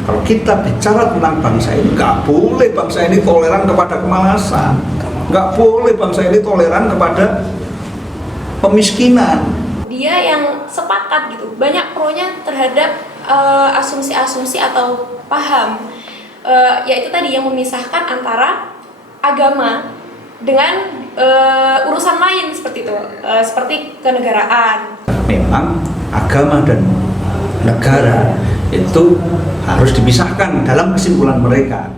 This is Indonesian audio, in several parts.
Kalau kita bicara tentang bangsa ini, nggak boleh bangsa ini toleran kepada kemalasan, nggak boleh bangsa ini toleran kepada pemiskinan. Dia yang sepakat gitu, banyak pronya terhadap asumsi-asumsi atau paham, yaitu tadi yang memisahkan antara agama dengan urusan lain seperti itu, seperti kenegaraan. Memang agama dan negara itu harus dipisahkan dalam kesimpulan mereka.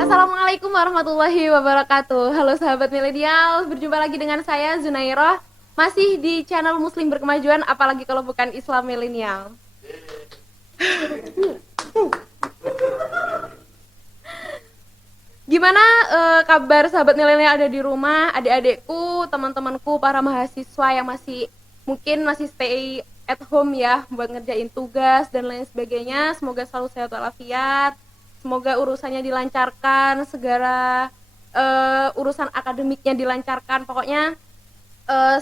Assalamualaikum warahmatullahi wabarakatuh. Halo sahabat milenial, berjumpa lagi dengan saya Zunairah, masih di channel Muslim Berkemajuan, apalagi kalau bukan Islam milenial. Gimana kabar sahabat milenial ada di rumah, adik-adikku, teman-temanku, para mahasiswa yang masih stay at home ya, buat ngerjain tugas dan lain sebagainya. Semoga selalu sehat walafiat, semoga urusannya dilancarkan, segala urusan akademiknya dilancarkan. Pokoknya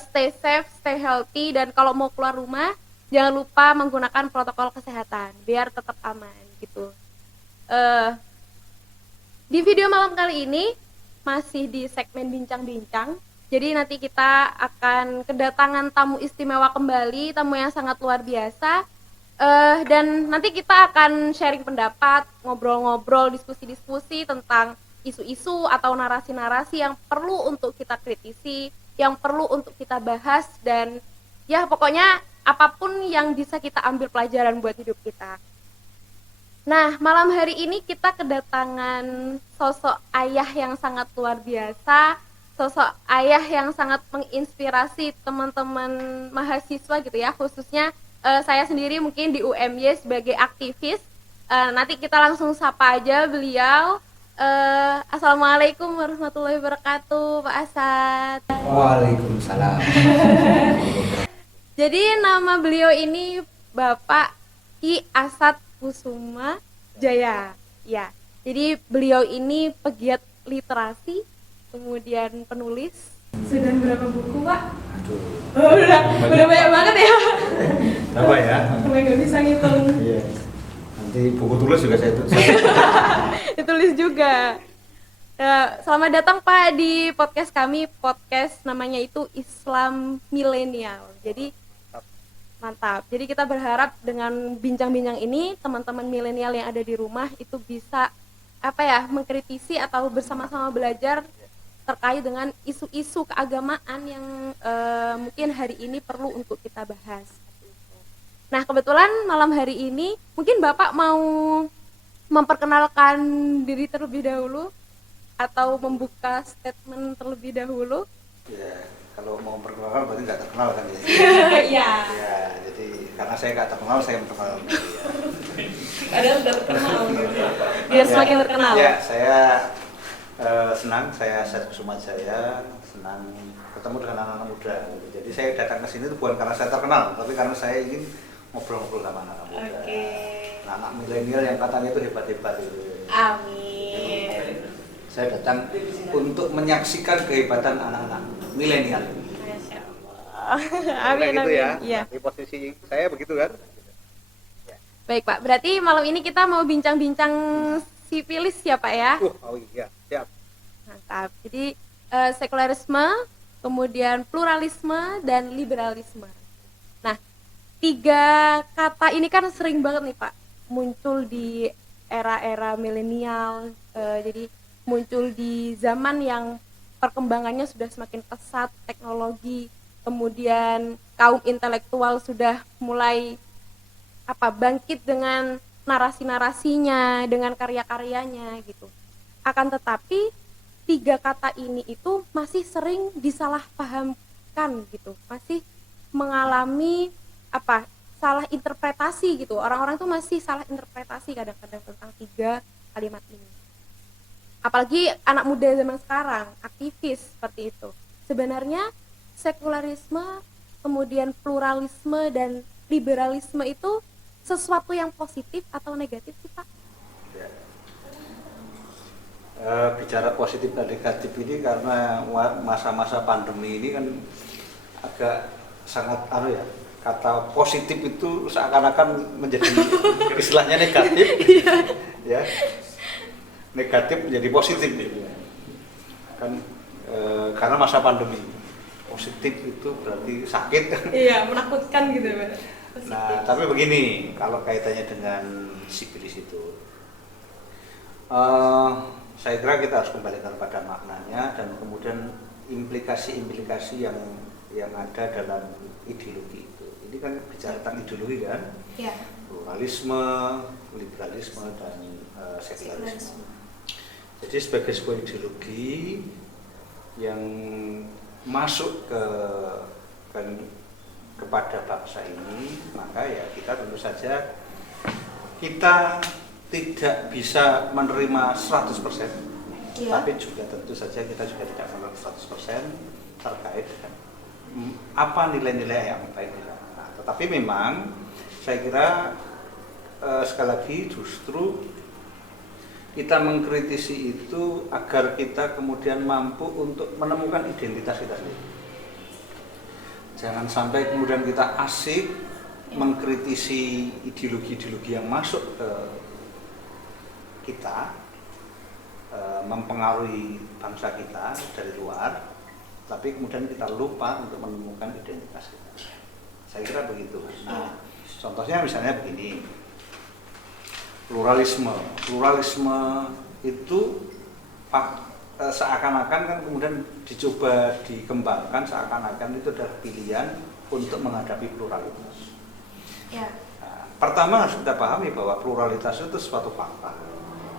stay safe, stay healthy, dan kalau mau keluar rumah jangan lupa menggunakan protokol kesehatan biar tetap aman gitu. Di video malam kali ini masih di segmen bincang-bincang. Jadi nanti kita akan kedatangan tamu istimewa kembali, tamu yang sangat luar biasa. Dan nanti kita akan sharing pendapat, ngobrol-ngobrol, diskusi-diskusi tentang isu-isu atau narasi-narasi yang perlu untuk kita kritisi, yang perlu untuk kita bahas, dan ya pokoknya apapun yang bisa kita ambil pelajaran buat hidup kita. Nah, malam hari ini kita kedatangan sosok ayah yang sangat luar biasa, sosok ayah yang sangat menginspirasi teman-teman mahasiswa gitu ya, khususnya saya sendiri mungkin di UMY sebagai aktivis. Nanti kita langsung sapa aja beliau. Assalamualaikum warahmatullahi wabarakatuh, Pak Asad. Waalaikumsalam. Jadi nama beliau ini Bapak Ki Asad Kusuma Jaya. Ya. Jadi beliau ini pegiat literasi, kemudian penulis. Sudah berapa buku, Pak? Aduh. Udah banyak banget ya. Apa ya? Sampai nggak bisa ngitung. Iya. Nanti buku tulis juga saya tulis. Ditulis juga. Selamat datang Pak di podcast kami. Podcast namanya itu Islam Milenial. Jadi mantap. Jadi kita berharap dengan bincang-bincang ini teman-teman milenial yang ada di rumah itu bisa mengkritisi atau bersama-sama belajar terkait dengan isu-isu keagamaan yang mungkin hari ini perlu untuk kita bahas. Nah, kebetulan malam hari ini mungkin Bapak mau memperkenalkan diri terlebih dahulu atau membuka statement terlebih dahulu. Ya, kalau mau perkenalan berarti nggak terkenal kan ya? Iya. Ya, jadi karena saya nggak terkenal, saya memperkenalkan diri ya. Kadang udah terkenal gitu. Biar semakin terkenal. Ya, saya senang, saya Asad Kusuma Jaya, senang ketemu dengan anak-anak muda. Jadi saya datang ke sini itu bukan karena saya terkenal, tapi karena saya ingin ngobrol-ngobrol sama anak-anak muda. Anak milenial yang katanya itu hebat-hebat gitu. Amin. Saya datang untuk menyaksikan kehebatan anak-anak milenial. Masya Allah. Amin, gitu amin. ya. Iya. Di posisi saya begitu kan? Baik Pak, berarti malam ini kita mau bincang-bincang sivilis ya Pak ya? Oh iya, siap. Mantap. Jadi sekularisme, kemudian pluralisme dan liberalisme. Nah, 3 kata ini kan sering banget nih Pak muncul di era-era milenial. Jadi muncul di zaman yang perkembangannya sudah semakin pesat, teknologi, kemudian kaum intelektual sudah mulai bangkit dengan narasi-narasinya, dengan karya-karyanya gitu. Akan tetapi 3 kata ini itu masih sering disalahpahamkan gitu, masih mengalami salah interpretasi gitu. Orang-orang tuh masih salah interpretasi kadang-kadang tentang 3 kalimat ini. Apalagi anak muda zaman sekarang, aktivis seperti itu. Sebenarnya sekularisme, kemudian pluralisme dan liberalisme itu sesuatu yang positif atau negatif sih Pak? Ya. Bicara positif dan negatif ini karena masa-masa pandemi ini kan agak sangat ya, kata positif itu seakan-akan menjadi istilahnya negatif, ya, negatif menjadi positif gitu. Kan karena masa pandemi, positif itu berarti sakit. Iya, menakutkan gitu Pak. Nah, tapi begini, kalau kaitannya dengan sifilis itu, saya kira kita harus kembalikan pada maknanya dan kemudian implikasi-implikasi yang ada dalam ideologi itu. Ini kan bicara tentang ideologi kan, Ya. pluralisme, liberalisme dan sekularisme. Jadi sebagai sebuah ideologi yang masuk kepada bangsa ini, maka ya kita tentu saja kita tidak bisa menerima 100%, tapi juga tentu saja kita juga tidak menerima 100% terkait dengan apa nilai-nilai yang baik di sana. Nah, tetapi memang saya kira sekali lagi justru kita mengkritisi itu agar kita kemudian mampu untuk menemukan identitas kita sendiri. Jangan sampai kemudian kita asik mengkritisi ideologi-ideologi yang masuk ke kita, mempengaruhi bangsa kita dari luar, tapi kemudian kita lupa untuk menemukan identitas kita. Saya kira begitu. Nah, contohnya misalnya begini, pluralisme itu seakan-akan kan kemudian dicoba dikembangkan seakan-akan itu adalah pilihan untuk menghadapi pluralitas. Ya. Nah, pertama harus kita pahami bahwa pluralitas itu suatu fakta.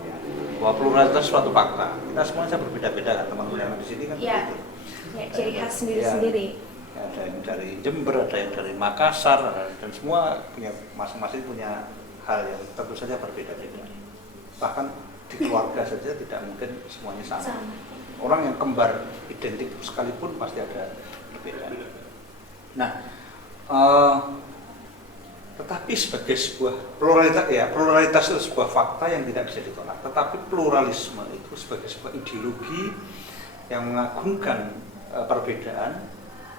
Ya, bahwa pluralitas suatu fakta. Kita semuanya berbeda-beda kan, teman-teman yang di sini kan. Ya. Begitu. Ya, ciri khas sendiri-sendiri. Ya, ada yang dari Jember, ada yang dari Makassar, dan semua punya masing-masing punya hal yang tentu saja berbeda-beda. Bahkan di keluarga saja tidak mungkin semuanya sama. Orang yang kembar identik sekalipun pasti ada perbedaan. Nah, tetapi sebagai sebuah pluralitas itu sebuah fakta yang tidak bisa ditolak. Tetapi pluralisme itu sebagai sebuah ideologi yang mengagungkan perbedaan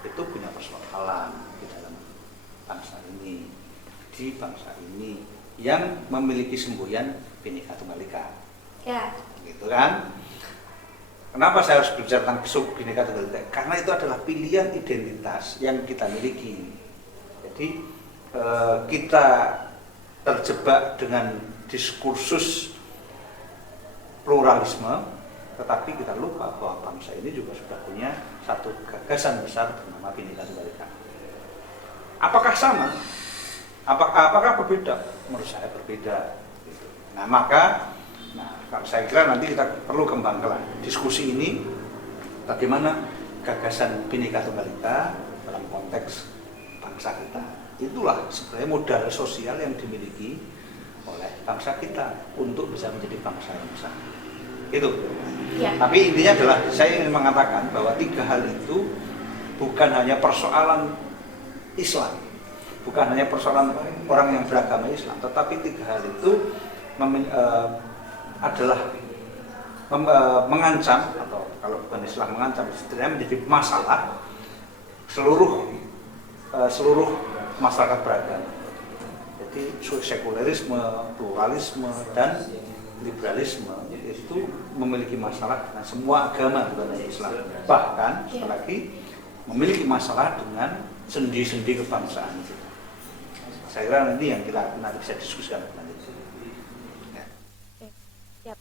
itu punya persoalan di dalam bangsa ini, di bangsa ini yang memiliki semboyan Bhinneka Tunggal Ika. Ya. Gitu kan? Kenapa saya harus berbicara tentang Bhinneka Tunggal Ika? Karena itu adalah pilihan identitas yang kita miliki. Jadi kita terjebak dengan diskursus pluralisme, tetapi kita lupa bahwa bangsa ini juga sudah punya satu gagasan besar bernama Bhinneka Tunggal Ika. Apakah sama? Apakah berbeda? Menurut saya berbeda. Gitu. Nah, kalau saya kira nanti kita perlu kembangkan diskusi ini bagaimana gagasan Bhinneka Tunggal Ika dalam konteks bangsa kita. Itulah sebenarnya modal sosial yang dimiliki oleh bangsa kita untuk bisa menjadi bangsa yang besar. Itu. Ya. Tapi intinya adalah saya ingin mengatakan bahwa tiga hal itu bukan hanya persoalan Islam, bukan hanya persoalan orang yang beragama Islam, tetapi tiga hal itu adalah mengancam, atau kalau bukan Islam mengancam, setidaknya menjadi masalah seluruh masyarakat beragama. Jadi sekularisme, pluralisme, dan liberalisme itu memiliki masalah dengan semua agama, bukan hanya Islam. Bahkan sekali lagi memiliki masalah dengan sendi-sendi kebangsaan kita. Saya kira ini yang kita nanti bisa diskusikan nanti. Ya. Siap.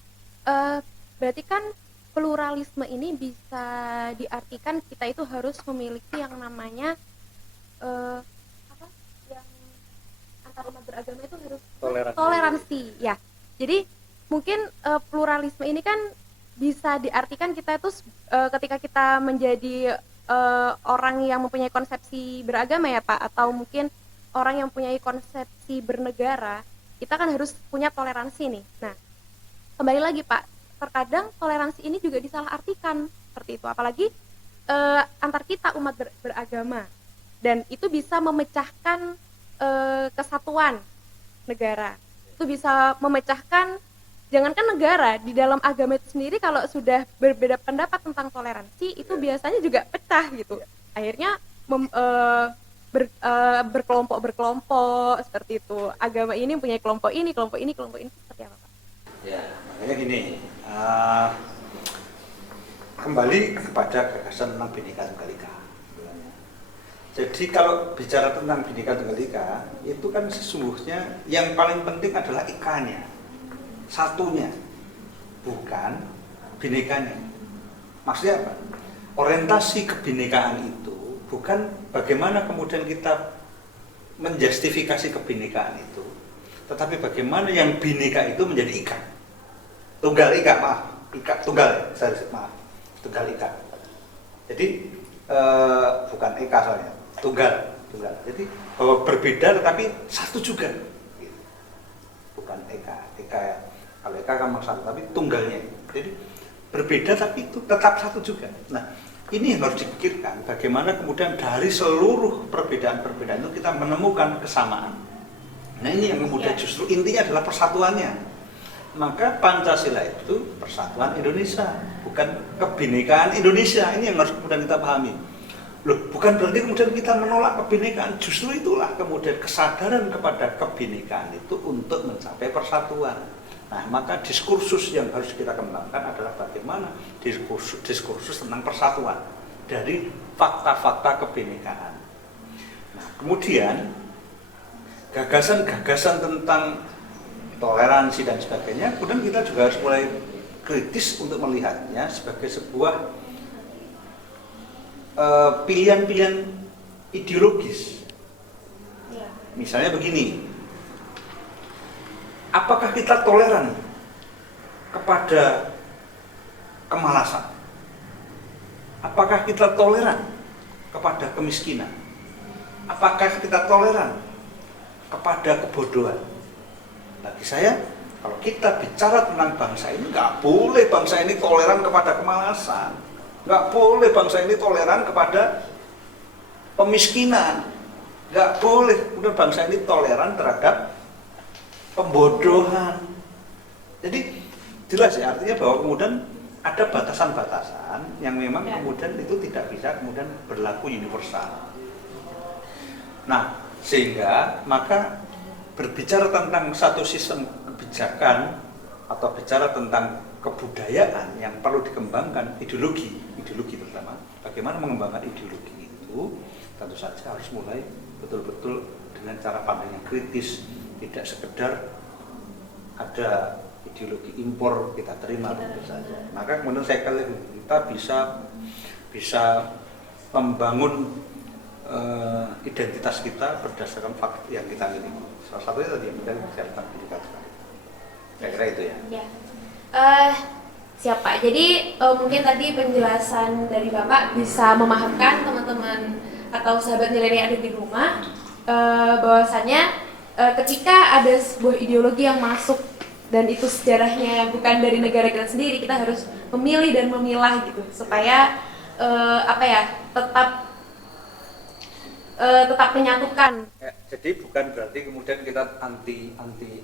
Berarti kan pluralisme ini bisa diartikan kita itu harus memiliki yang namanya yang antar umat beragama itu harus toleransi. Ya. Jadi mungkin pluralisme ini kan bisa diartikan kita itu ketika kita menjadi orang yang mempunyai konsepsi beragama ya Pak, atau mungkin orang yang mempunyai konsepsi bernegara, kita kan harus punya toleransi nih. Nah, kembali lagi Pak, terkadang toleransi ini juga disalahartikan seperti itu, apalagi antar kita umat beragama, dan itu bisa memecahkan kesatuan negara. Itu bisa memecahkan, jangankan negara, di dalam agama itu sendiri kalau sudah berbeda pendapat tentang toleransi itu biasanya juga pecah gitu. Akhirnya berkelompok seperti itu. Agama ini punya kelompok ini, kelompok ini, kelompok ini, seperti apa Pak? Ya, makanya gini, kembali kepada gagasan tentang Bhinneka Tunggal Ika. Jadi kalau bicara tentang Bhinneka Tunggal Ika, itu kan sesungguhnya yang paling penting adalah ikanya, satunya, bukan binekanya. Maksudnya apa? Orientasi kebinekaan itu bukan bagaimana kemudian kita menjustifikasi kebinekaan itu, tetapi bagaimana yang bineka itu menjadi ika. Tunggal ika, maaf, ika tunggal, maaf, tunggal ika. Jadi bukan eka soalnya, tunggal. Jadi bahwa berbeda tetapi satu juga. Bukan eka, kalau eka kan satu, tapi tunggalnya. Jadi berbeda tapi itu tetap satu juga. Nah, ini yang harus dipikirkan, bagaimana kemudian dari seluruh perbedaan-perbedaan itu kita menemukan kesamaan. Nah, ini yang kemudian justru intinya adalah persatuannya. Maka Pancasila itu persatuan Indonesia, bukan kebinekaan Indonesia. Ini yang harus kemudian kita pahami. Loh, bukan berarti kemudian kita menolak kebinekaan, justru itulah kemudian kesadaran kepada kebinekaan itu untuk mencapai persatuan. Nah, maka diskursus yang harus kita kembangkan adalah bagaimana diskursus tentang persatuan dari fakta-fakta kebinekaan. Nah, kemudian gagasan-gagasan tentang toleransi dan sebagainya, kemudian kita juga harus mulai kritis untuk melihatnya sebagai sebuah pilihan-pilihan ideologis. Misalnya begini, apakah kita toleran kepada kemalasan? Apakah kita toleran kepada kemiskinan? Apakah kita toleran kepada kebodohan? Bagi saya, kalau kita bicara tentang bangsa ini, nggak boleh bangsa ini toleran kepada kemalasan, nggak boleh bangsa ini toleran kepada pemiskinan, nggak boleh kemudian bangsa ini toleran terhadap pembodohan. Jadi jelas ya, artinya bahwa kemudian ada batasan-batasan yang memang kemudian itu tidak bisa kemudian berlaku universal. Nah, sehingga maka berbicara tentang satu sistem kebijakan atau bicara tentang kebudayaan yang perlu dikembangkan, ideologi terutama, bagaimana mengembangkan ideologi itu tentu saja harus mulai betul-betul dengan cara pandang yang kritis, tidak sekedar ada ideologi impor kita terima begitu saja. Maka kemudian saya kira kita bisa membangun identitas kita berdasarkan fakta yang kita miliki. Salah satunya tadi yang kita bicara pendidikan. Saya kira itu ya. Siap Pak. Jadi mungkin tadi penjelasan dari Bapak bisa memahamkan teman-teman atau sahabat nilai yang ada di rumah bahwasannya ketika ada sebuah ideologi yang masuk dan itu sejarahnya bukan dari negara kita sendiri, kita harus memilih dan memilah gitu supaya tetap menyatukan. Jadi bukan berarti kemudian kita anti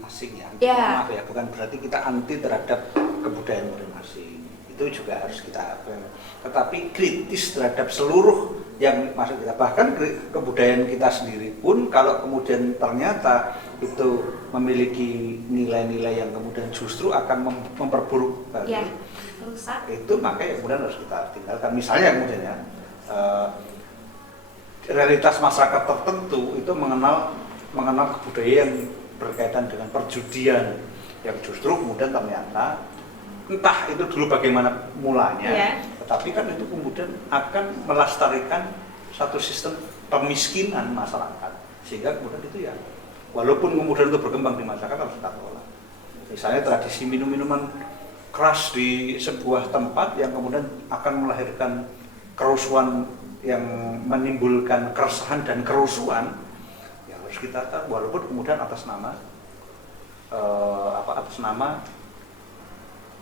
asing ya. Yeah. Maaf ya, bukan berarti kita anti terhadap kebudayaan masing-masing. Itu juga harus kita tetapi kritis terhadap seluruh yang masuk kita. Bahkan kebudayaan kita sendiri pun kalau kemudian ternyata itu memiliki nilai-nilai yang kemudian justru akan memperburuk rusak. Itu makanya kemudian harus kita tinggalkan. Misalnya kemudian ya realitas masyarakat tertentu itu mengenal kebudayaan yang berkaitan dengan perjudian yang justru kemudian ternyata entah itu dulu bagaimana mulanya, tetapi kan itu kemudian akan melestarikan satu sistem pemiskinan masyarakat, sehingga kemudian itu ya walaupun kemudian itu berkembang di masyarakat harus kita tolak. Misalnya tradisi minum-minuman keras di sebuah tempat yang kemudian akan melahirkan kerusuhan yang menimbulkan keresahan dan kerusuhan, ya harus kita tahu walaupun kemudian atas nama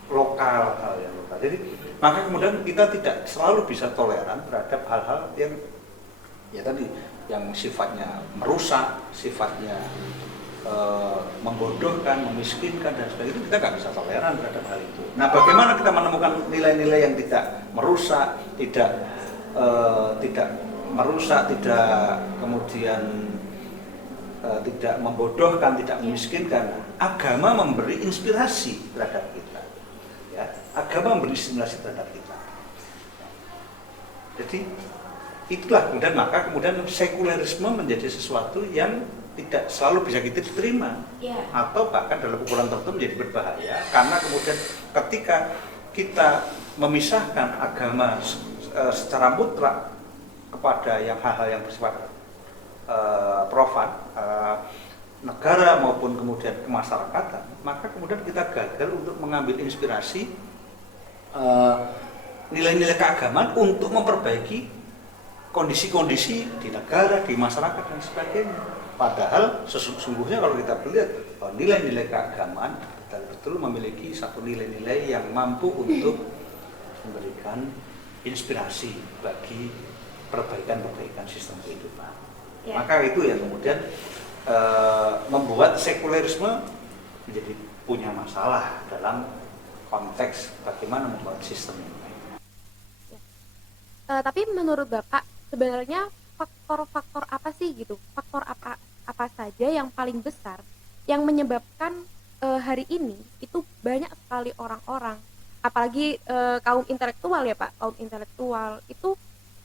lokal, hal yang lokal. Jadi maka kemudian kita tidak selalu bisa toleran terhadap hal-hal yang ya tadi yang sifatnya merusak, sifatnya membodohkan, memiskinkan dan sebagainya, itu kita nggak bisa toleran terhadap hal itu. Nah, bagaimana kita menemukan nilai-nilai yang tidak merusak, tidak merusak, tidak kemudian tidak membodohkan, tidak memiskinkan. Agama memberi inspirasi terhadap kita. Ya, agama memberi inspirasi terhadap kita. Jadi itulah kemudian sekulerisme menjadi sesuatu yang tidak selalu bisa kita diterima, atau bahkan dalam ukuran tertentu menjadi berbahaya, karena kemudian ketika kita memisahkan agama secara mutlak kepada hal-hal yang bersifat profan, negara maupun kemudian kemasyarakatan, maka kemudian kita gagal untuk mengambil inspirasi nilai-nilai keagamaan untuk memperbaiki kondisi-kondisi di negara, di masyarakat dan sebagainya. Padahal sesungguhnya kalau kita melihat bahwa nilai-nilai keagamaan betul-betul memiliki satu nilai-nilai yang mampu untuk memberikan inspirasi bagi perbaikan-perbaikan sistem kehidupan. Maka itu yang kemudian membuat sekulerisme menjadi punya masalah dalam konteks bagaimana membuat sistem ini. Tapi menurut Bapak sebenarnya faktor-faktor apa sih gitu? Faktor apa saja yang paling besar yang menyebabkan hari ini itu banyak sekali orang-orang, apalagi kaum intelektual ya Pak, kaum intelektual itu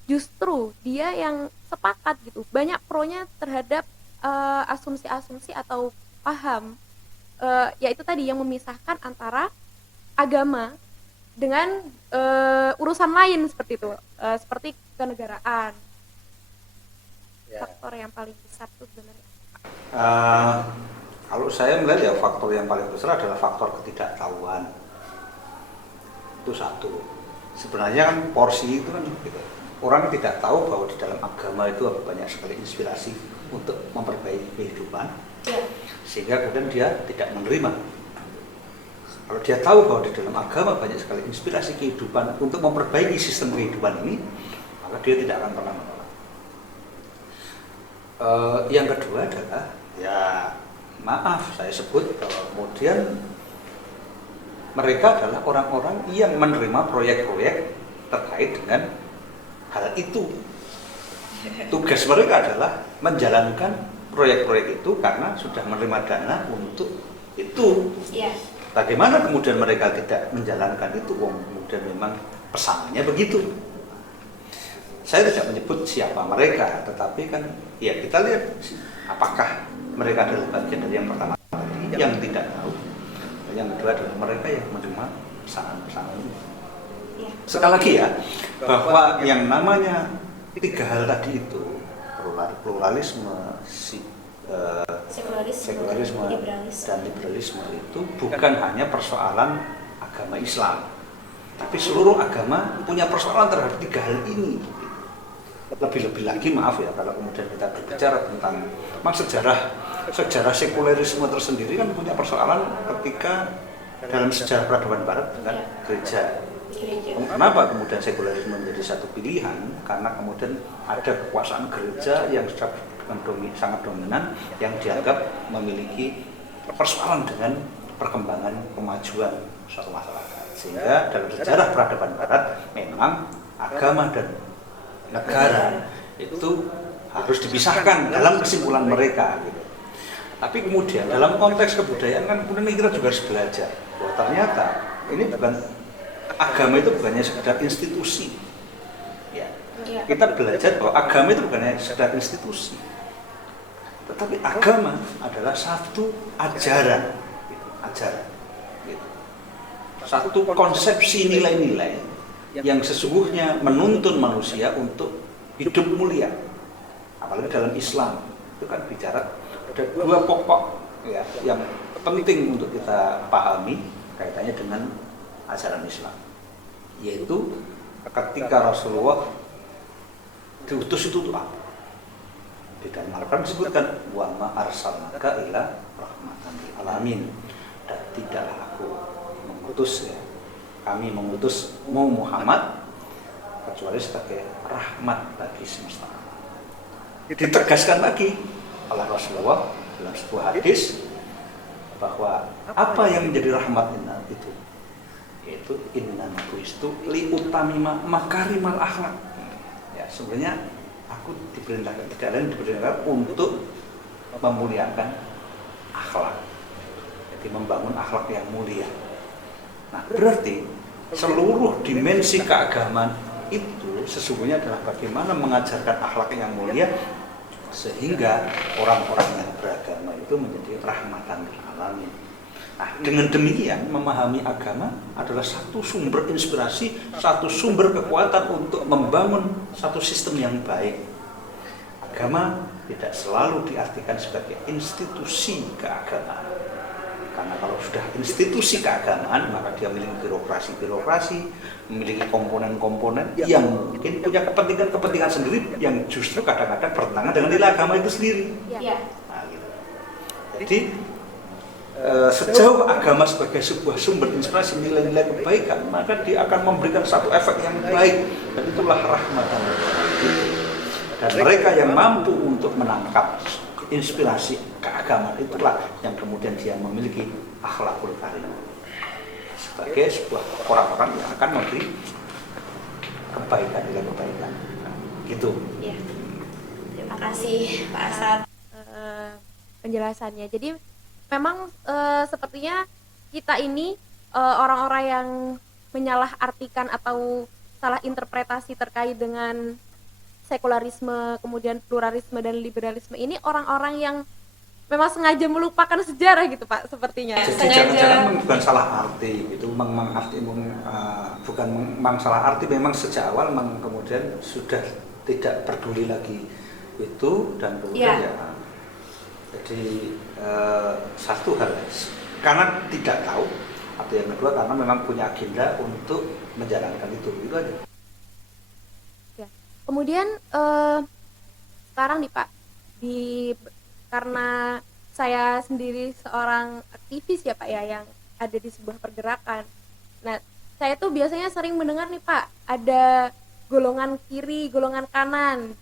justru dia yang sepakat gitu, banyak pronya terhadap asumsi-asumsi atau paham yaitu tadi yang memisahkan antara agama dengan urusan lain seperti itu, seperti kenegaraan. Faktor yang paling besar itu sebenarnya kalau saya melihat ya faktor yang paling besar adalah faktor ketidaktahuan. Itu satu. Sebenarnya kan porsi itu kan gitu. Orang tidak tahu bahwa di dalam agama itu ada banyak sekali inspirasi untuk memperbaiki kehidupan, sehingga kemudian dia tidak menerima. Kalau dia tahu bahwa di dalam agama banyak sekali inspirasi kehidupan untuk memperbaiki sistem kehidupan ini, maka dia tidak akan pernah menolak. Yang kedua adalah, ya maaf saya sebut bahwa kemudian mereka adalah orang-orang yang menerima proyek-proyek terkait dengan hal itu. Tugas mereka adalah menjalankan proyek-proyek itu karena sudah menerima dana untuk itu. Bagaimana kemudian mereka tidak menjalankan itu? Kemudian memang pesanannya begitu. Saya tidak menyebut siapa mereka, tetapi kan ya kita lihat apakah mereka adalah bagian dari yang pertama tadi yang tidak tahu. Yang kedua adalah mereka yang menerima pesanan-pesanan ini. Sekali lagi ya, bahwa yang namanya tiga hal tadi itu, pluralisme, sekularisme dan liberalisme itu bukan hanya persoalan agama Islam, tapi seluruh agama punya persoalan terhadap tiga hal ini. Lebih-lebih lagi maaf ya kalau kemudian kita berbicara tentang sejarah sekulerisme tersendiri kan punya persoalan ketika dalam sejarah peradaban Barat dengan gereja. Kenapa kemudian sekulerisme menjadi satu pilihan? Karena kemudian ada kekuasaan gereja yang sangat dominan yang dianggap memiliki persoalan dengan perkembangan kemajuan suatu masyarakat. Sehingga dalam sejarah peradaban Barat memang agama dan negara itu harus dipisahkan dalam kesimpulan mereka gitu. Tapi kemudian dalam konteks kebudayaan kan kemudian kita juga harus belajar bahwa ternyata ini agama itu bukannya sekedar institusi ya. Kita belajar bahwa agama itu bukannya sekedar institusi, tetapi agama adalah satu ajaran gitu. Satu konsepsi nilai-nilai yang sesungguhnya menuntun manusia untuk hidup mulia. Apalagi dalam Islam itu kan bicara ada dua pokok ya, yang penting untuk kita pahami kaitannya dengan ajaran Islam, yaitu ketika Rasulullah diutus itu apa? Di dalam Al-Quran disebutkan wa ma arsalnaka illa rahmatan lil alamin, dan tidaklah aku mengutus ya, kami mengutusmu Muhammad kecuali sebagai rahmat bagi semesta alam. Ditegaskan lagi oleh Rasulullah dalam sebuah hadis bahwa apa yang menjadi rahmat itu yaitu inna buistu li utamima makarimal akhlak. Ya, sebenarnya aku diperintahkan, tidak lain diperintahkan untuk memuliakan akhlak. Jadi membangun akhlak yang mulia. Nah, berarti seluruh dimensi keagamaan itu sesungguhnya adalah bagaimana mengajarkan akhlak yang mulia sehingga orang-orang yang beragama itu menjadi rahmatan lil alamin. Nah, dengan demikian memahami agama adalah satu sumber inspirasi, satu sumber kekuatan untuk membangun satu sistem yang baik. Agama tidak selalu diartikan sebagai institusi keagamaan. Karena kalau sudah institusi keagamaan, maka dia memiliki birokrasi, memiliki komponen-komponen yang mungkin punya kepentingan-kepentingan sendiri yang justru kadang-kadang bertentangan dengan nilai agama itu sendiri. Ya. Nah, gitu. Jadi sejauh agama sebagai sebuah sumber inspirasi nilai-nilai kebaikan, maka dia akan memberikan satu efek yang baik, dan itulah rahmatan. Dan mereka yang mampu untuk menangkap inspirasi keagamaan itulah yang kemudian dia memiliki akhlakul karimah sebagai sebuah orang-orang yang akan memberi kebaikan, nilai kebaikan. Nah, gitu. Ya. Terima kasih Pak Asad Penjelasannya. Jadi memang sepertinya kita ini orang-orang yang menyalahartikan atau salah interpretasi terkait dengan sekularisme, kemudian pluralisme dan liberalisme ini orang-orang yang memang sengaja melupakan sejarah gitu Pak, sepertinya. Jadi jangan-jangan bukan salah arti, itu bukan salah arti, memang sejak awal kemudian sudah tidak peduli lagi itu, dan kemudian ya. Jadi satu hal karena tidak tahu, atau yang kedua karena memang punya agenda untuk menjalankan itu aja. Ya. Kemudian sekarang nih Pak, karena saya sendiri seorang aktivis ya Pak ya, yang ada di sebuah pergerakan. Nah, saya tuh biasanya sering mendengar nih Pak, ada golongan kiri, golongan kanan.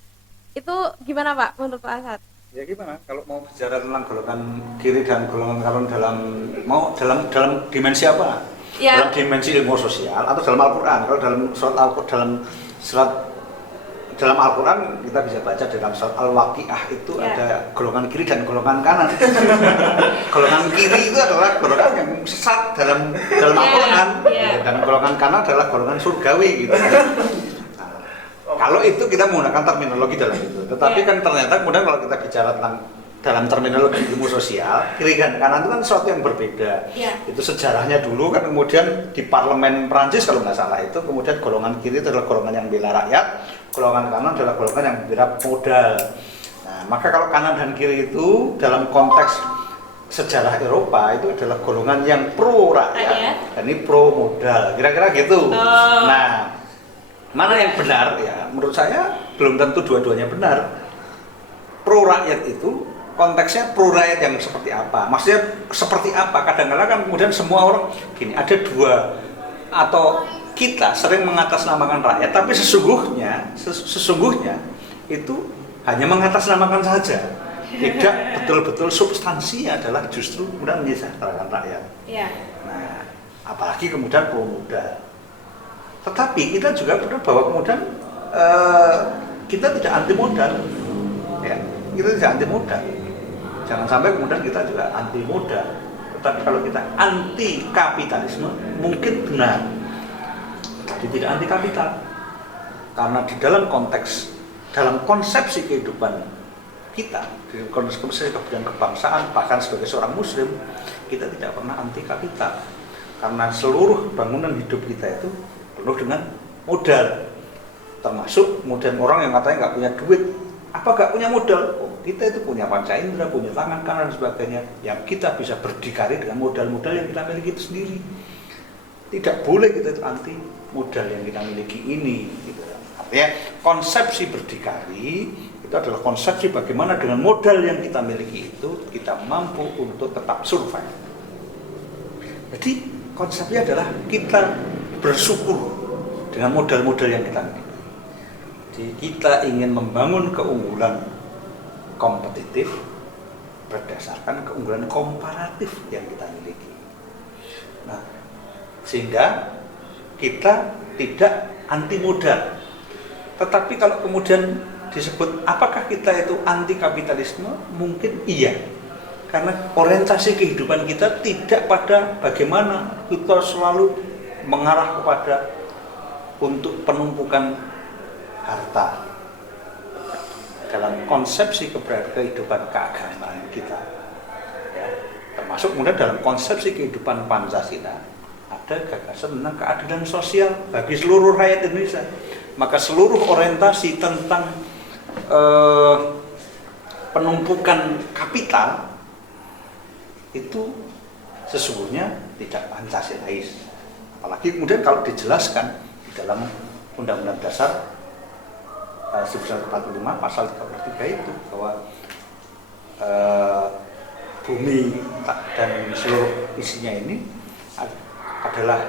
Itu gimana Pak menurut Pak Asad? Ya gimana? Kalau mau bicara tentang golongan kiri dan golongan kanan dalam dimensi apa? Ya. Dalam dimensi ilmu sosial atau dalam Al-Qur'an? Kalau dalam Al-Quran kita bisa baca dalam surat Al-Waqiah itu ada golongan kiri dan golongan kanan. Golongan kiri itu adalah golongan yang sesat dalam Al-Quran, dan golongan kanan adalah golongan surgawi gitu. Nah, kalau itu kita menggunakan terminologi dalam itu. Tetapi kan ternyata kemudian kalau kita bicara tentang dalam terminologi ilmu sosial, kiri dan kanan itu kan sesuatu yang berbeda. Itu sejarahnya dulu kan, kemudian di parlemen Prancis kalau nggak salah itu, kemudian golongan kiri itu adalah golongan yang bela rakyat, golongan kanan adalah golongan yang bela modal. Nah, maka kalau kanan dan kiri itu dalam konteks sejarah Eropa itu adalah golongan yang pro rakyat, dan ini pro modal, kira-kira gitu. Nah, mana yang benar ya? Menurut saya belum tentu dua-duanya benar. Pro rakyat itu konteksnya pro rakyat yang seperti apa? Maksudnya seperti apa? Kadang-kadang kan kemudian semua orang gini, ada dua, atau kita sering mengatasnamakan rakyat, tapi sesungguhnya itu hanya mengatasnamakan saja. Tidak betul-betul substansinya adalah justru kemudian menyejahterakan rakyat. Nah, apalagi kemudian pro modal. Tetapi kita juga benar bahwa kemudian kita tidak anti modal, ya, kita tidak anti modal. Jangan sampai kemudian kita juga anti modal. Tetapi kalau kita anti kapitalisme mungkin benar, tapi tidak anti kapital. Karena di dalam konsepsi kehidupan kita, di konsepsi kebangsaan, bahkan sebagai seorang muslim, kita tidak pernah anti kapital. Karena seluruh bangunan hidup kita itu penuh dengan modal. Termasuk kemudian orang yang katanya nggak punya duit, apa nggak punya modal? Oh, kita itu punya panca indera, punya tangan kanan dan sebagainya, yang kita bisa berdikari dengan modal-modal yang kita miliki itu sendiri. Tidak boleh kita itu anti modal yang kita miliki ini, gitu. Artinya konsepsi berdikari itu adalah konsepsi bagaimana dengan modal yang kita miliki itu kita mampu untuk tetap survive. Jadi konsepnya adalah kita bersyukur dengan modal-modal yang kita miliki. Jadi kita ingin membangun keunggulan kompetitif berdasarkan keunggulan komparatif yang kita miliki. Nah, sehingga kita tidak anti modal. Tetapi kalau kemudian disebut apakah kita itu anti kapitalisme? Mungkin iya. Karena orientasi kehidupan kita tidak pada bagaimana kita selalu mengarah kepada untuk penumpukan harta dalam konsepsi kehidupan keagamaan kita, ya, termasuk kemudian dalam konsepsi kehidupan Pancasila ada gagasan tentang keadilan sosial bagi seluruh rakyat Indonesia. Maka seluruh orientasi tentang penumpukan kapital itu sesungguhnya tidak Pancasilais. Apalagi kemudian kalau dijelaskan di dalam Undang-Undang Dasar 1945 pasal 33 itu bahwa bumi dan seluruh isinya ini adalah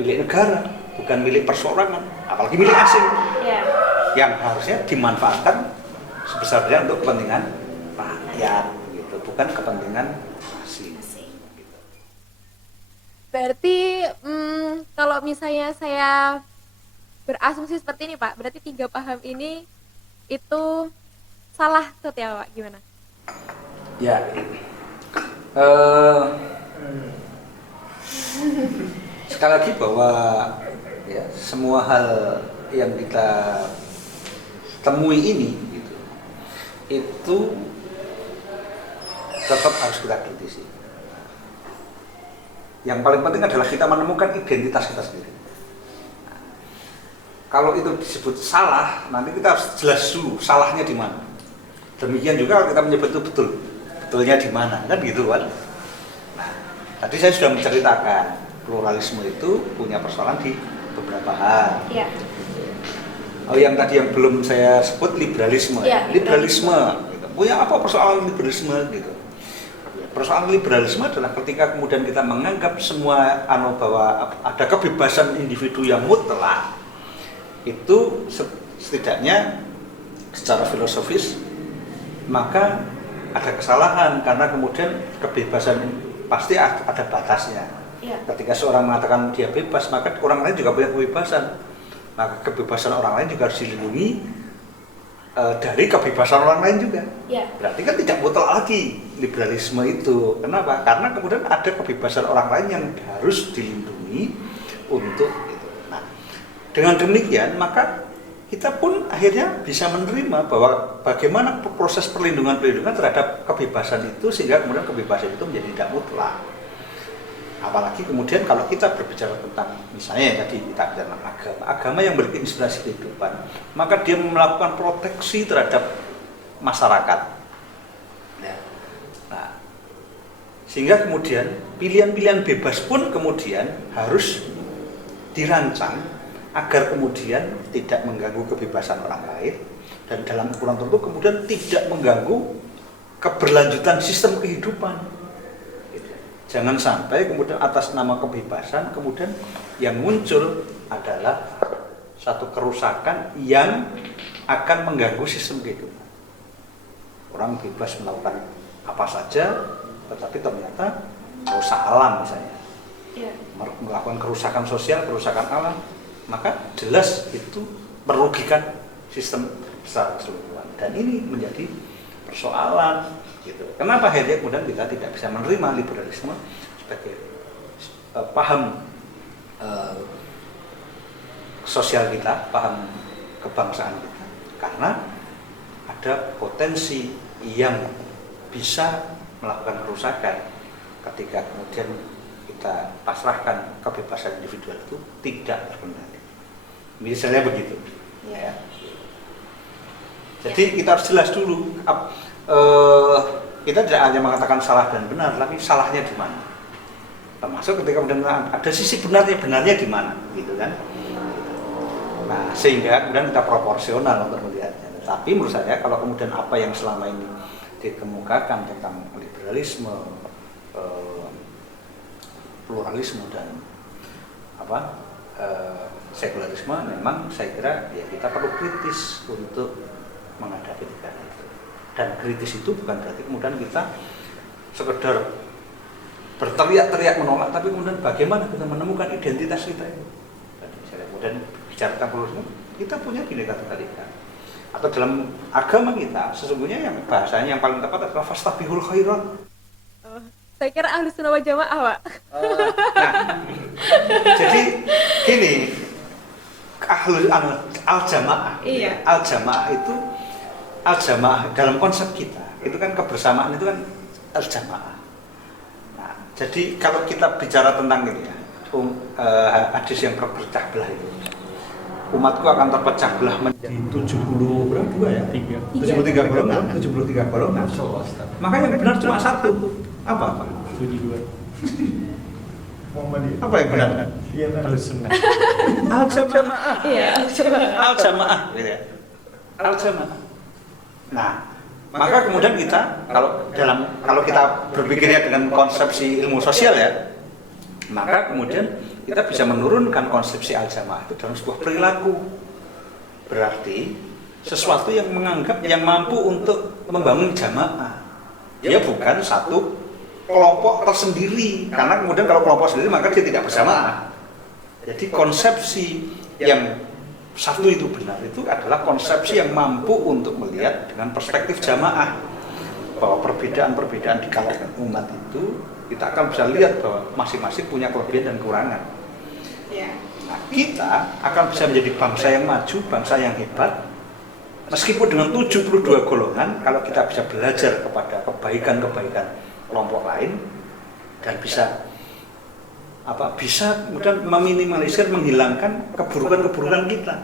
milik negara, bukan milik perseorangan, apalagi milik asing, yang harusnya dimanfaatkan sebesar-besarnya untuk kepentingan rakyat, gitu, bukan kepentingan asing. Gitu. Berarti kalau misalnya saya berasumsi seperti ini Pak, berarti 3 paham ini itu salah setiap Pak, gimana? Ya, sekali lagi bahwa ya, semua hal yang kita temui ini gitu, itu tetap harus kita kritisi. Yang paling penting adalah kita menemukan identitas kita sendiri. Nah, kalau itu disebut salah, nanti kita harus jelas dulu salahnya di mana. Demikian juga kalau kita menyebut itu betul, betulnya di mana, kan gitu kan? Nah, tadi saya sudah menceritakan pluralisme itu punya persoalan di beberapa hal. Ya. Oh, yang tadi yang belum saya sebut liberalisme. Ya, liberalisme gitu. Punya apa persoalan liberalisme gitu? Persoalan liberalisme adalah ketika kemudian kita menganggap semua bahwa ada kebebasan individu yang mutlak, itu setidaknya secara filosofis maka ada kesalahan, karena kemudian kebebasan pasti ada batasnya. Ya. Ketika seorang mengatakan dia bebas, maka orang lain juga punya kebebasan. Maka kebebasan orang lain juga harus dilindungi dari kebebasan orang lain juga. Ya. Berarti kan tidak mutlak lagi liberalisme itu. Kenapa? Karena kemudian ada kebebasan orang lain yang harus dilindungi untuk itu. Nah, dengan demikian maka kita pun akhirnya bisa menerima bahwa bagaimana proses perlindungan terhadap kebebasan itu, sehingga kemudian kebebasan itu menjadi tidak mutlak. Apalagi kemudian kalau kita berbicara tentang misalnya tadi kita bicara agama yang berinspirasi kehidupan, maka dia melakukan proteksi terhadap masyarakat. Ya. Nah, sehingga kemudian pilihan-pilihan bebas pun kemudian harus dirancang agar kemudian tidak mengganggu kebebasan orang lain, dan dalam ukuran tertentu kemudian tidak mengganggu keberlanjutan sistem kehidupan. Jangan sampai kemudian atas nama kebebasan kemudian yang muncul adalah satu kerusakan yang akan mengganggu sistem kehidupan. Orang bebas melakukan apa saja, tetapi ternyata merusak alam misalnya, melakukan kerusakan sosial, kerusakan alam, maka jelas itu merugikan sistem secara keseluruhan. Dan ini menjadi persoalan. Gitu. Kenapa akhirnya kemudian kita tidak bisa menerima liberalisme sebagai paham sosial kita, paham kebangsaan kita? Karena ada potensi yang bisa melakukan kerusakan ketika kemudian kita pasrahkan kebebasan individual itu tidak terkendali. Misalnya begitu. Ya. Jadi kita harus jelas dulu. Kita tidak hanya mengatakan salah dan benar, tapi salahnya di mana. Termasuk ketika kemudian ada sisi benarnya di mana, gitu kan. Nah, sehingga kemudian kita proporsional untuk melihatnya. Tapi menurut saya kalau kemudian apa yang selama ini dikemukakan tentang liberalisme, pluralisme dan sekularisme, memang saya kira ya kita perlu kritis untuk menghadapi tiga itu. Dan kritis itu bukan berarti kemudian kita sekedar berteriak-teriak menolak, tapi kemudian bagaimana kita menemukan identitas kita itu. Kemudian bicara tentang pluralisme, kita punya Bhinneka Tunggal Ika. atau dalam agama kita sesungguhnya yang bahasanya yang paling tepat adalah fastabihul khairat. Saya kira ahli sunnah wal jamaah, Pak. Nah, jadi ini al-jamaah. Iya. Al-jamaah dalam konsep kita itu kan kebersamaan itu kan al-jamaah. Nah, jadi kalau kita bicara tentang ini ya, hadis yang berpecah belah itu, umatku akan terpecah belah menjadi 70 berapa ya? 73 golongan. 73 golongan. Maka yang benar cuma satu. Apa? 72. Apa yang benar? Iya, al-sunnah. Al-jamaah. Iya. Al-jamaah, gitu ya. Al-jamaah. Nah, maka kemudian kita kalau kita berpikirnya dengan konsepsi ilmu sosial ya, maka kemudian kita bisa menurunkan konsepsi al-jamaah itu dalam sebuah perilaku. Berarti sesuatu yang menganggap yang mampu untuk membangun jamaah. Dia bukan satu kelompok tersendiri, karena kemudian kalau kelompok sendiri maka dia tidak berjamaah. Jadi konsepsi yang satu itu benar itu adalah konsepsi yang mampu untuk melihat dengan perspektif jamaah bahwa perbedaan-perbedaan di kalangan umat itu kita akan bisa lihat bahwa masing-masing punya kelebihan dan kekurangan. Nah, kita akan bisa menjadi bangsa yang maju, bangsa yang hebat meskipun dengan 72 golongan. Kalau kita bisa belajar kepada kebaikan-kebaikan kelompok lain dan bisa kemudian meminimalisir, menghilangkan keburukan-keburukan kita.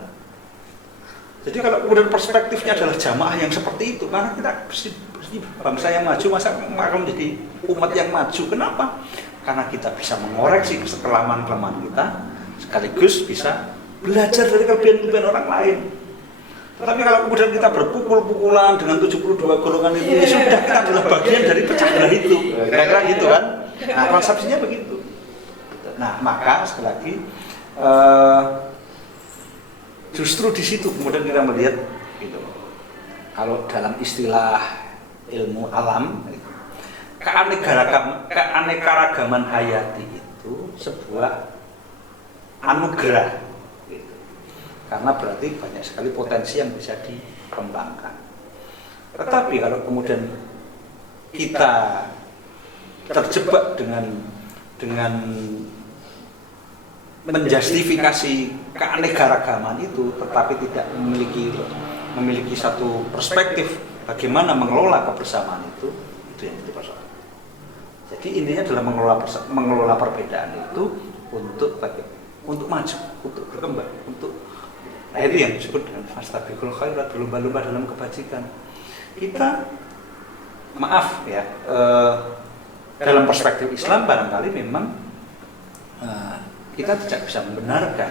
Jadi kalau kemudian perspektifnya adalah jamaah yang seperti itu, maka kita bangsa yang maju, masa akan menjadi umat yang maju. Kenapa? Karena kita bisa mengoreksi kelemahan-kelemahan kita, sekaligus bisa belajar dari kelebihan-kelebihan orang lain. Tetapi kalau kemudian kita berpukul-pukulan dengan 72 golongan itu, ya sudah, kita adalah bagian dari pecah belah itu. Kira-kira gitu kan? Nah, konsepsinya begitu. Nah, maka sekali lagi justru di situ kemudian kita melihat gitu. Kalau dalam istilah ilmu alam, keanekaragaman hayati itu sebuah anugerah. Karena berarti banyak sekali potensi yang bisa dikembangkan. Tetapi kalau kemudian kita terjebak dengan menjustifikasi keanekaragaman itu, tetapi tidak memiliki satu perspektif bagaimana mengelola kebersamaan itu yang jadi persoalan. Jadi intinya adalah mengelola perbedaan itu untuk maju, untuk berkembang, nah itu yang disebut dengan fastabikul khairat, berlomba-lomba dalam kebajikan. Kita maaf ya, dalam perspektif Islam barangkali memang kita tidak bisa membenarkan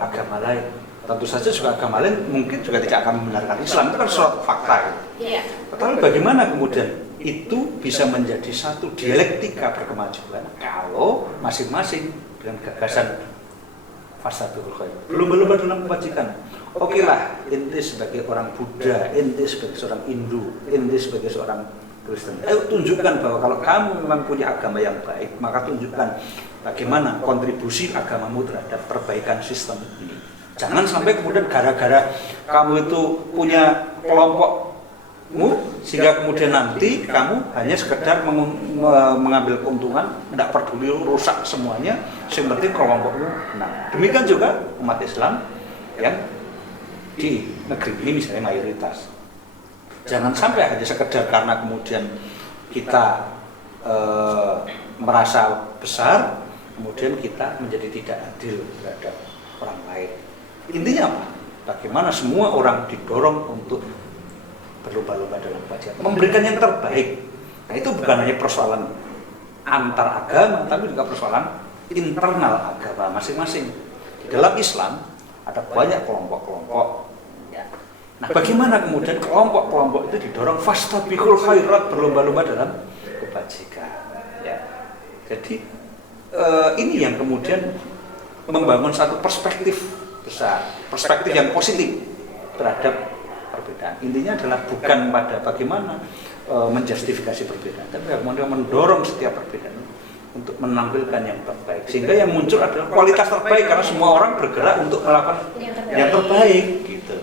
agama lain. Tentu saja juga agama lain mungkin juga tidak akan membenarkan Islam, itu kan suatu fakta gitu. Iya. Tetapi bagaimana kemudian itu bisa menjadi satu dialektika berkemajuan kalau masing-masing dengan gagasan fastabikul khairat, berlomba-lomba dalam kebajikan. Oke lah, ente sebagai orang Buddha, ente sebagai seorang Hindu, ente sebagai seorang Kristen, ayo tunjukkan bahwa kalau kamu memang punya agama yang baik, maka tunjukkan bagaimana kontribusi agamamu terhadap perbaikan sistem ini. Jangan sampai kemudian gara-gara kamu itu punya kelompokmu sehingga kemudian nanti kamu hanya sekedar mengambil keuntungan, tidak peduli rusak semuanya, yang penting kelompokmu menang. Demikian juga umat Islam yang di negeri ini misalnya mayoritas. Jangan sampai hanya sekedar karena kemudian kita merasa besar, kemudian kita menjadi tidak adil terhadap orang lain. Intinya apa? Bagaimana semua orang didorong untuk berlomba-lomba dalam kebajikan, memberikan yang terbaik. Nah, itu bukan hanya persoalan antar agama, tapi juga persoalan internal agama masing-masing. Di dalam Islam ada banyak kelompok-kelompok. Ya. Nah, bagaimana kemudian kelompok-kelompok itu didorong fastabikul khairat, berlomba-lomba dalam kebajikan. Ya. Jadi ini yang kemudian membangun satu perspektif besar, perspektif yang positif terhadap perbedaan. Intinya adalah bukan pada bagaimana menjustifikasi perbedaan, tapi bagaimana mendorong setiap perbedaan untuk menampilkan yang terbaik, sehingga yang muncul adalah kualitas terbaik karena semua orang bergerak untuk melakukan yang terbaik gitu.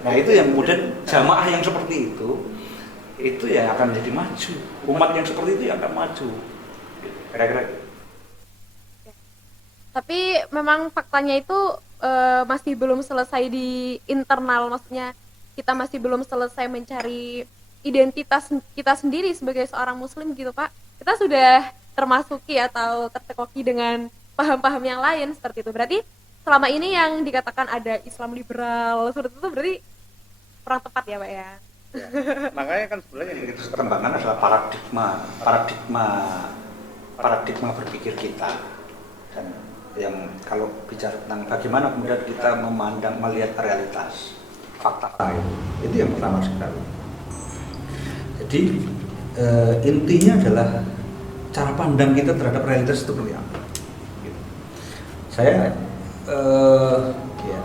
Nah itu yang kemudian jamaah yang seperti itu yang akan menjadi maju. Umat yang seperti itu yang akan maju. Kira-kira. Tapi memang faktanya itu masih belum selesai di internal, maksudnya kita masih belum selesai mencari identitas kita sendiri sebagai seorang muslim gitu Pak. Kita sudah termasuki atau tertekoki dengan paham-paham yang lain seperti itu. Berarti selama ini yang dikatakan ada Islam liberal seperti itu berarti kurang tepat ya Pak ya? Ya, makanya kan sebenarnya yang kita kembangkan adalah paradigma berpikir kita, dan yang kalau bicara tentang bagaimana kemudian kita melihat realitas fakta itu yang pertama sekali. Jadi intinya adalah cara pandang kita terhadap realitas itu seperti apa. Gitu. Saya ya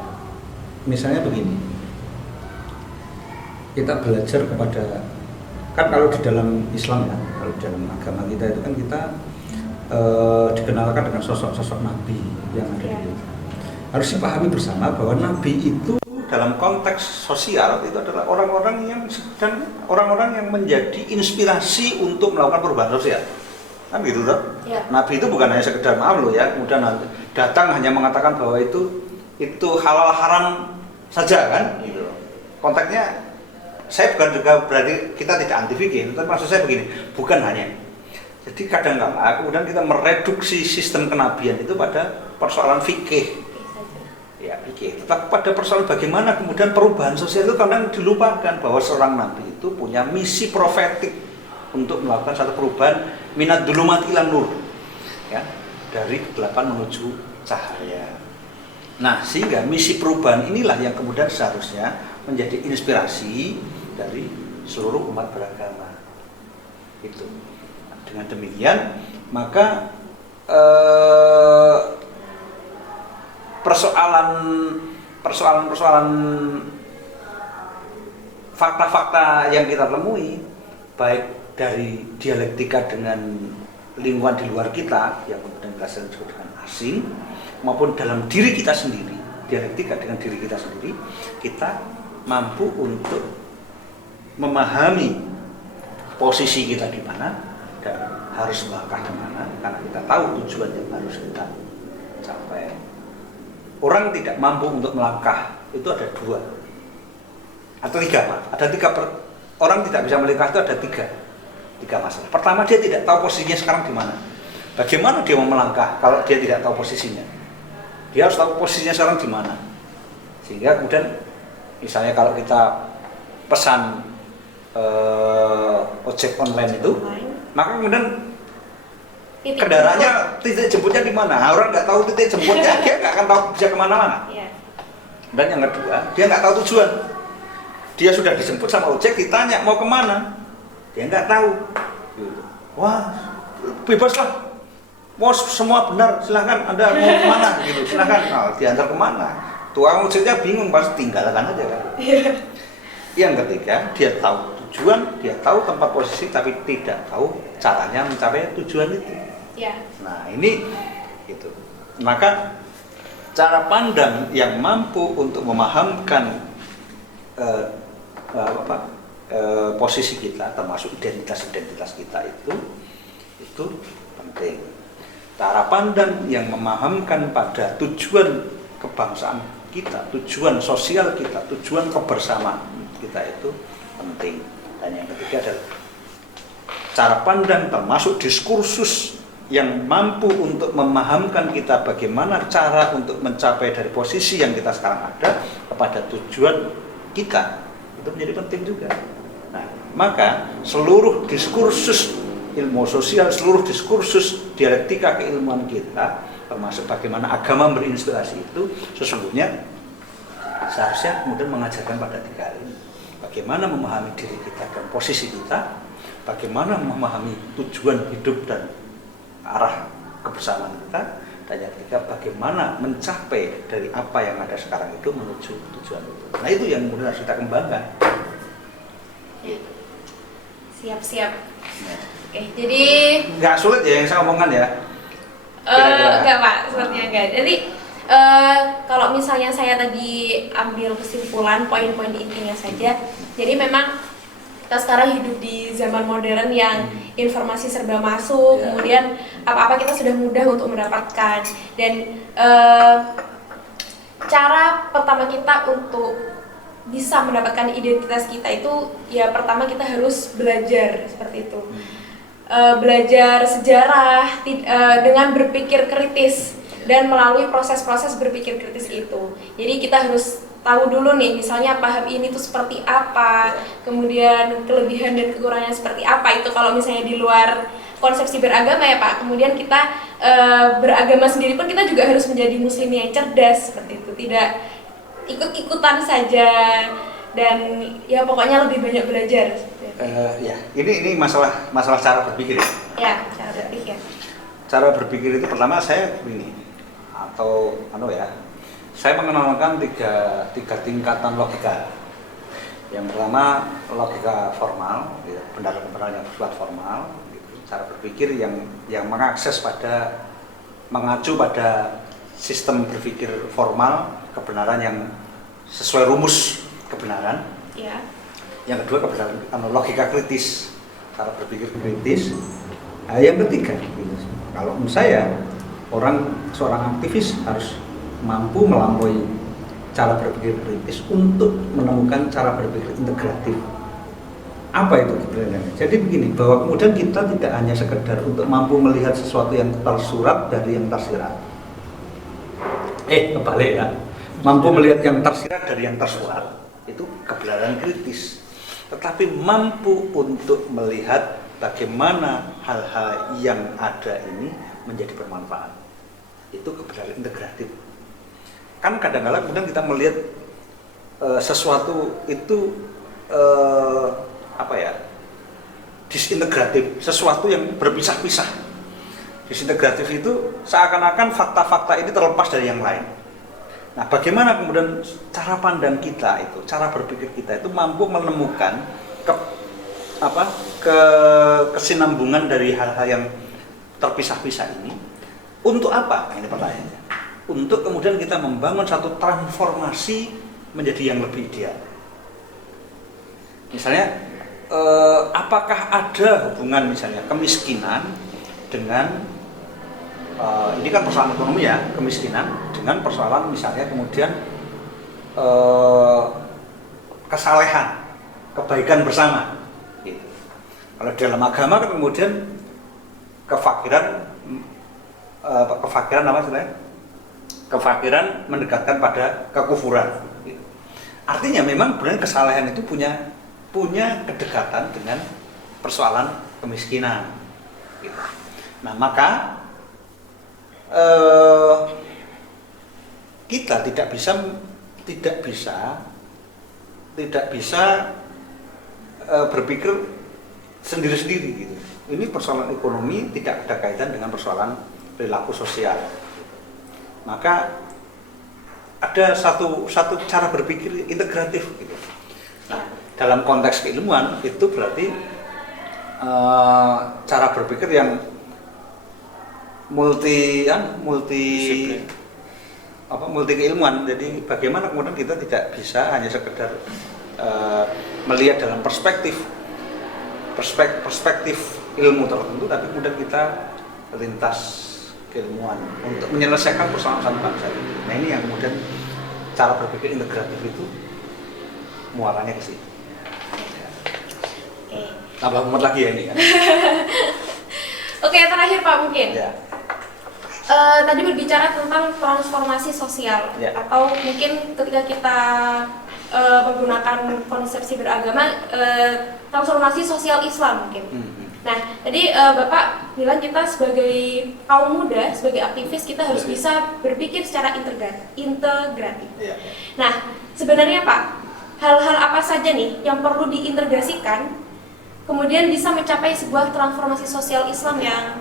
misalnya begini, kita belajar kepada, kan kalau di dalam Islam ya, kalau di dalam agama kita itu kan kita dikenalkan dengan sosok-sosok nabi yang ada di kita. Harus dipahami bersama bahwa nabi itu dalam konteks sosial itu adalah orang-orang yang menjadi inspirasi untuk melakukan perubahan sosial. Kan gitu toh? Ya. Nabi itu bukan hanya sekedar maaf loh ya, kemudian datang hanya mengatakan bahwa itu halal haram saja kan gitu. Konteksnya saya bukan juga berarti kita tidak anti fikih, tapi maksud saya begini, bukan hanya. Jadi kadang-kala kemudian kita mereduksi sistem kenabian itu pada persoalan fikih. Ya, fikih. Tetapi pada persoalan bagaimana kemudian perubahan sosial itu kadang dilupakan bahwa seorang nabi itu punya misi profetik untuk melakukan satu perubahan minat dulumat ilan nur. Ya, dari kegelapan menuju cahaya. Nah, sehingga misi perubahan inilah yang kemudian seharusnya menjadi inspirasi dari seluruh umat beragama. Itu. Nah, dengan demikian, maka persoalan fakta-fakta yang kita temui, baik dari dialektika dengan lingkungan di luar kita yang kemudian kita sebut dengan asing, maupun dalam diri kita sendiri, dialektika dengan diri kita sendiri, kita mampu untuk memahami posisi kita di mana dan harus melangkah ke mana, karena kita tahu tujuan yang harus kita capai. Orang tidak mampu untuk melangkah itu ada dua atau tiga, orang tidak bisa melangkah itu ada tiga masalah. Pertama, dia tidak tahu posisinya sekarang di mana. Bagaimana dia mau melangkah kalau dia tidak tahu posisinya? Dia harus tahu posisinya sekarang di mana. Sehingga kemudian misalnya kalau kita pesan ojek online itu, maka kemudian kendaraannya titik jemputnya di mana? Nah, orang nggak tahu titik jemputnya, dia nggak akan tahu bisa kemana-mana. Dan yang kedua, dia nggak tahu tujuan. Dia sudah dijemput sama ojek, ditanya mau kemana, dia nggak tahu. Wah, bebaslah, mau semua benar, silahkan Anda mau kemana gitu, silahkan. Nah, diantar kemana? Tukang ojeknya bingung, pasti tinggalkan aja kan. Yang ketiga, dia tahu tujuan, dia tahu tempat posisi, tapi tidak tahu caranya mencapai tujuan itu. Nah ini gitu. Maka cara pandang yang mampu untuk memahamkan posisi kita, termasuk identitas kita itu penting. Cara pandang yang memahamkan pada tujuan kebangsaan kita, tujuan sosial kita, tujuan kebersamaan kita itu penting. Dan yang ketiga adalah cara pandang termasuk diskursus yang mampu untuk memahamkan kita bagaimana cara untuk mencapai dari posisi yang kita sekarang ada kepada tujuan kita, itu menjadi penting juga. Nah, maka seluruh diskursus ilmu sosial, seluruh diskursus dialektika keilmuan kita, termasuk bagaimana agama berinspirasi itu, sesungguhnya seharusnya kemudian mengajarkan pada tiga hal ini. Bagaimana memahami diri kita dan posisi kita, bagaimana memahami tujuan hidup dan arah kebersamaan kita, dan yang ketiga bagaimana mencapai dari apa yang ada sekarang itu menuju tujuan itu. Nah itu yang kemudian harus kita kembangkan. Siap-siap. Ya. Oke, jadi nggak sulit ya yang saya omongkan ya. Enggak Pak, sepertinya enggak. Jadi Kalau misalnya saya tadi ambil kesimpulan poin-poin intinya saja, jadi memang kita sekarang hidup di zaman modern yang informasi serba masuk, kemudian apa-apa kita sudah mudah untuk mendapatkan, dan cara pertama kita untuk bisa mendapatkan identitas kita itu ya pertama kita harus belajar seperti itu. Belajar sejarah dengan berpikir kritis dan melalui proses-proses berpikir kritis itu. Jadi kita harus tahu dulu nih, misalnya paham ini tuh seperti apa, kemudian kelebihan dan kekurangannya seperti apa. Itu kalau misalnya di luar konsepsi beragama ya Pak. Kemudian kita beragama sendiri pun kita juga harus menjadi muslim yang cerdas seperti itu, tidak ikut-ikutan saja, dan ya pokoknya lebih banyak belajar. Ya, ini masalah cara berpikir ya. Ya, cara berpikir. Cara berpikir itu pertama saya begini, atau saya mengenalkan tiga tingkatan logika. Yang pertama logika formal, ya, pendapat yang bersifat formal, gitu. Cara berpikir yang mengacu pada sistem berpikir formal, kebenaran yang sesuai rumus kebenaran. Ya. Yang kedua kebenaran logika kritis, cara berpikir kritis. Nah, yang ketiga, gitu. Kalau menurut saya seorang aktivis harus mampu melampaui cara berpikir kritis untuk menemukan cara berpikir integratif. Apa itu kebenarannya? Jadi begini, bahwa kemudian kita tidak hanya sekedar untuk mampu melihat sesuatu yang tersurat dari yang tersirat. Kebalik ya. Mampu melihat yang tersirat dari yang tersurat itu kebenaran kritis. Tetapi mampu untuk melihat bagaimana hal-hal yang ada ini menjadi bermanfaat. Itu kebenaran integratif. Kan kadang-kadang kemudian kita melihat sesuatu itu disintegratif, sesuatu yang berpisah-pisah. Disintegratif itu seakan-akan fakta-fakta ini terlepas dari yang lain. Nah, bagaimana kemudian cara pandang kita itu, cara berpikir kita itu mampu menemukan kesinambungan dari hal-hal yang terpisah-pisah ini untuk apa? Nah, ini pertanyaannya. Untuk kemudian kita membangun satu transformasi menjadi yang lebih ideal. Misalnya, apakah ada hubungan misalnya kemiskinan dengan ini kan persoalan ekonomi ya, kemiskinan dengan persoalan misalnya kemudian kesalehan, kebaikan bersama. Gitu. Kalau dalam agama kan kemudian kefakiran apa istilahnya? Kefakiran mendekatkan pada kekufuran. Gitu. Artinya memang benar kesalehan itu punya kedekatan dengan persoalan kemiskinan. Gitu. Nah, maka kita tidak bisa berpikir sendiri-sendiri gitu. Ini persoalan ekonomi tidak ada kaitan dengan persoalan perilaku sosial. Maka ada satu cara berpikir integratif gitu. Nah, dalam konteks keilmuan itu berarti cara berpikir yang multi keilmuan. Jadi bagaimana kemudian kita tidak bisa hanya sekedar melihat dalam perspektif ilmu tertentu, tapi kemudian kita lintas keilmuan untuk menyelesaikan persoalan bangsa ini. Nah, ini yang kemudian cara berpikir integratif itu muaranya ke sini. Tambah umat lagi ya ini kan. Oke, terakhir Pak mungkin. Ya. Tadi berbicara tentang transformasi sosial, atau mungkin ketika kita menggunakan konsepsi beragama, transformasi sosial Islam mungkin. Nah, tadi Bapak bilang kita sebagai kaum muda, sebagai aktivis kita harus bisa berpikir secara integratif. Nah, sebenarnya Pak, hal-hal apa saja nih yang perlu diintegrasikan kemudian bisa mencapai sebuah transformasi sosial Islam yang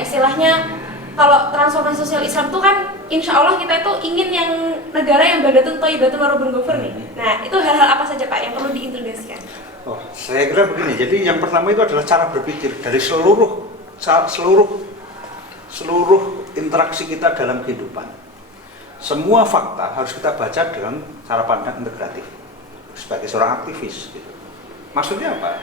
istilahnya, kalau transformasi sosial Islam itu kan insya Allah kita itu ingin yang negara yang badatun thayyibatun warabun ghafur nih. Nah, itu hal-hal apa saja Pak yang perlu diintegrasikan? Saya kira begini. Jadi yang pertama itu adalah cara berpikir dari seluruh interaksi kita dalam kehidupan. semua fakta harus kita baca dengan cara pandang integratif sebagai seorang aktivis gitu. Maksudnya apa?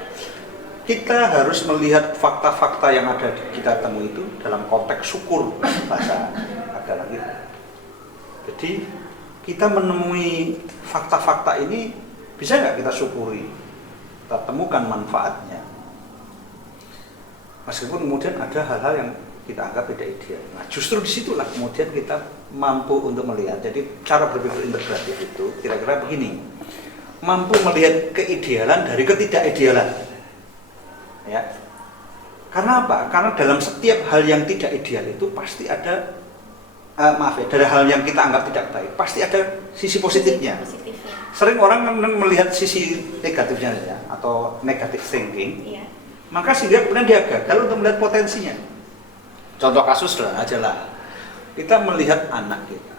Kita harus melihat fakta-fakta yang ada kita temui itu dalam konteks syukur bahasa agama kita. Jadi kita menemui fakta-fakta ini bisa nggak kita syukuri, kita temukan manfaatnya. Meskipun kemudian ada hal-hal yang kita anggap tidak ideal. Nah, justru disitulah kemudian kita mampu untuk melihat. Jadi cara berpikir integratif itu kira-kira begini, mampu melihat keidealan dari ketidakidealan. Ya. Karena apa? Karena dalam setiap hal yang tidak ideal itu pasti ada dari hal yang kita anggap tidak baik, pasti ada sisi positifnya. Sering orang melihat sisi negatifnya saja atau negative thinking, iya. Maka sehingga kemudian dia gagal untuk melihat potensinya. Contoh kasus aja lah, kita melihat anak kita.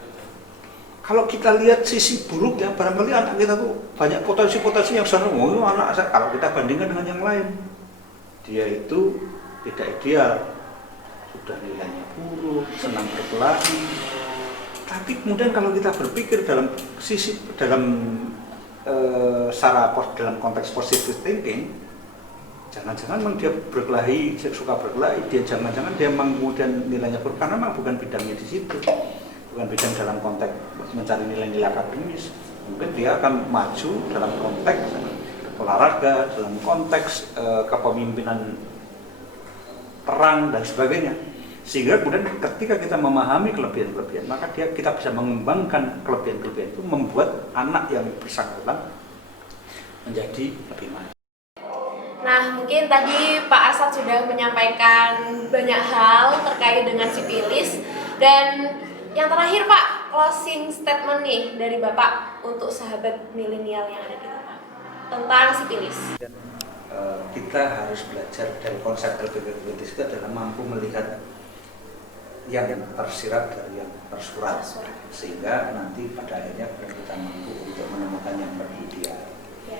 Kalau kita lihat sisi buruk ya, barangkali anak kita tuh banyak potensi-potensi yang sana. Oh, anak saya, kalau kita bandingkan dengan yang lain, dia itu tidak ideal, sudah nilainya buruk, senang berkelahi. Tapi kemudian kalau kita berpikir dalam dalam konteks positive thinking, jangan-jangan memang dia berkelahi, suka berkelahi, dia jangan-jangan dia memang kemudian nilainya buruk karena memang bukan bidangnya di situ, bukan bidang dalam konteks mencari nilai-nilai akademis. Mungkin dia akan maju dalam konteks olahraga, dalam konteks kepemimpinan perang dan sebagainya. Sehingga kemudian ketika kita memahami kelebihan-kelebihan, maka kita bisa mengembangkan kelebihan-kelebihan itu, membuat anak yang bersangkutan menjadi lebih maju. Nah, mungkin tadi Pak Asad sudah menyampaikan banyak hal terkait dengan sipilis. Dan yang terakhir Pak, closing statement nih dari Bapak untuk sahabat milenial yang ada di rumah tentang sipilis. Kita harus belajar dari konsep berpikir kritis itu adalah mampu melihat yang tersirat dari yang tersurat, sehingga nanti pada akhirnya kita mampu untuk menemukan yang berideal. Ya.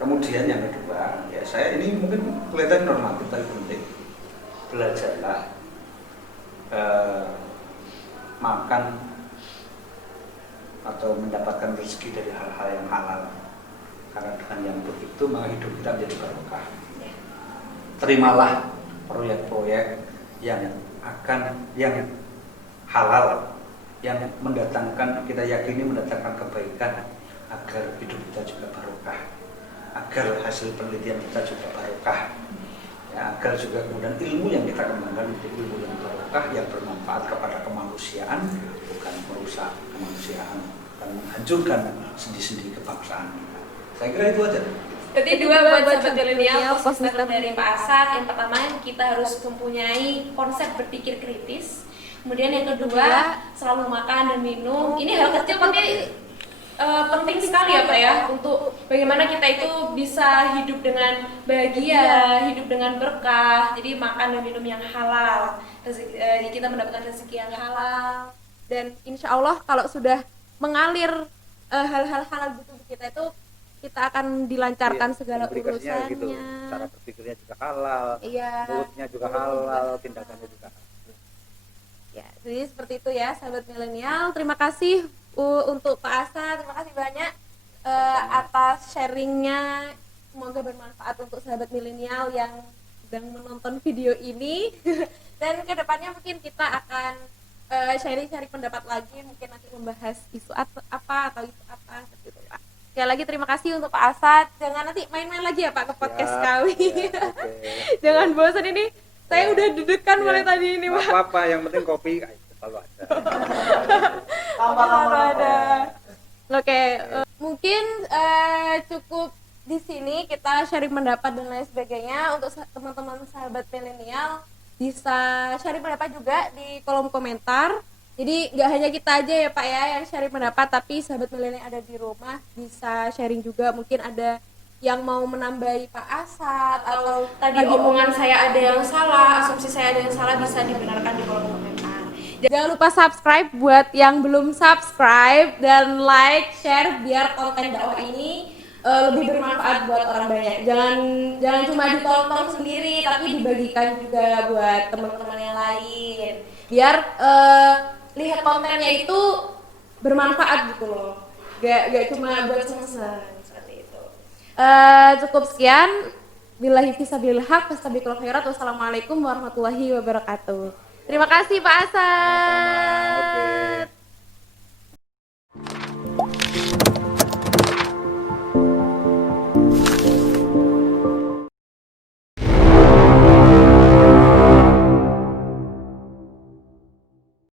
Kemudian yang kedua, ya saya ini mungkin kelihatan normatif tapi penting. Belajarlah makan atau mendapatkan rezeki dari hal-hal yang halal. Karena dengan yang begitu maka hidup kita menjadi barokah. Terimalah proyek-proyek yang halal, yang mendatangkan, kita yakini mendatangkan kebaikan agar hidup kita juga barokah, agar hasil penelitian kita juga barokah, ya, agar juga kemudian ilmu yang kita kembangkan itu ilmu yang barokah yang bermanfaat kepada kemanusiaan, bukan merusak kemanusiaan dan menghancurkan sendi-sendi kebangsaan kita. Saya kira itu aja. Jadi dua buat sahabat milenial, konsep dari Pak Asad. Yang pertama, kita harus mempunyai konsep berpikir kritis. Kemudian yang kedua, selalu makan dan minum. Ini hal kecil tapi penting sekali ya Pak ya, untuk bagaimana kita itu bisa hidup dengan bahagia, hidup dengan berkah. Jadi makan dan minum yang halal, kita mendapatkan rezeki yang halal. Dan insya Allah kalau sudah mengalir hal-hal halal di tubuh kita itu, kita akan dilancarkan segala urusannya. Gitu. Cara berpikirnya juga halal, mulutnya juga halal, tindakannya juga halal. Ya, jadi seperti itu ya sahabat milenial. Terima kasih untuk Pak Asad, terima kasih banyak atas sharingnya. Semoga bermanfaat untuk sahabat milenial yang sedang menonton video ini. Dan kedepannya mungkin kita akan sharing-sharing pendapat lagi, mungkin nanti membahas isu apa atau isu apa seperti itu Pak. Sekali lagi terima kasih untuk Pak Asad. Jangan nanti main-main lagi ya Pak ke podcast kami. Ya, okay. Jangan bosan ini. Saya udah deg-degan mulai tadi ini Pak. Apa-apa, yang penting kopi selalu ada. Selalu ada. Oke, mungkin cukup di sini kita sharing pendapat dan lain sebagainya. Untuk teman-teman sahabat milenial bisa sharing pendapat juga di kolom komentar. Jadi nggak hanya kita aja ya Pak ya yang sharing pendapat, tapi sahabat milenial ada di rumah bisa sharing juga. Mungkin ada yang mau menambahi Pak Asad atau tadi omongan saya ada yang salah, asumsi saya ada yang salah, bisa dibenarkan di kolom komentar. Jangan lupa subscribe buat yang belum subscribe, dan like, share biar konten dakwah ini lebih bermanfaat buat orang banyak. Jangan cuma ditonton sendiri, tapi dibagikan juga buat teman-teman yang lain. biar lihat kontennya itu bermanfaat gitu loh, gak cuma buat seneng-seneng seperti itu. Cukup sekian. Billahi fisabilil haq, fastabiqul khairat. Wassalamualaikum warahmatullahi wabarakatuh. Terima kasih Pak Sama-sama. Oke. Asad.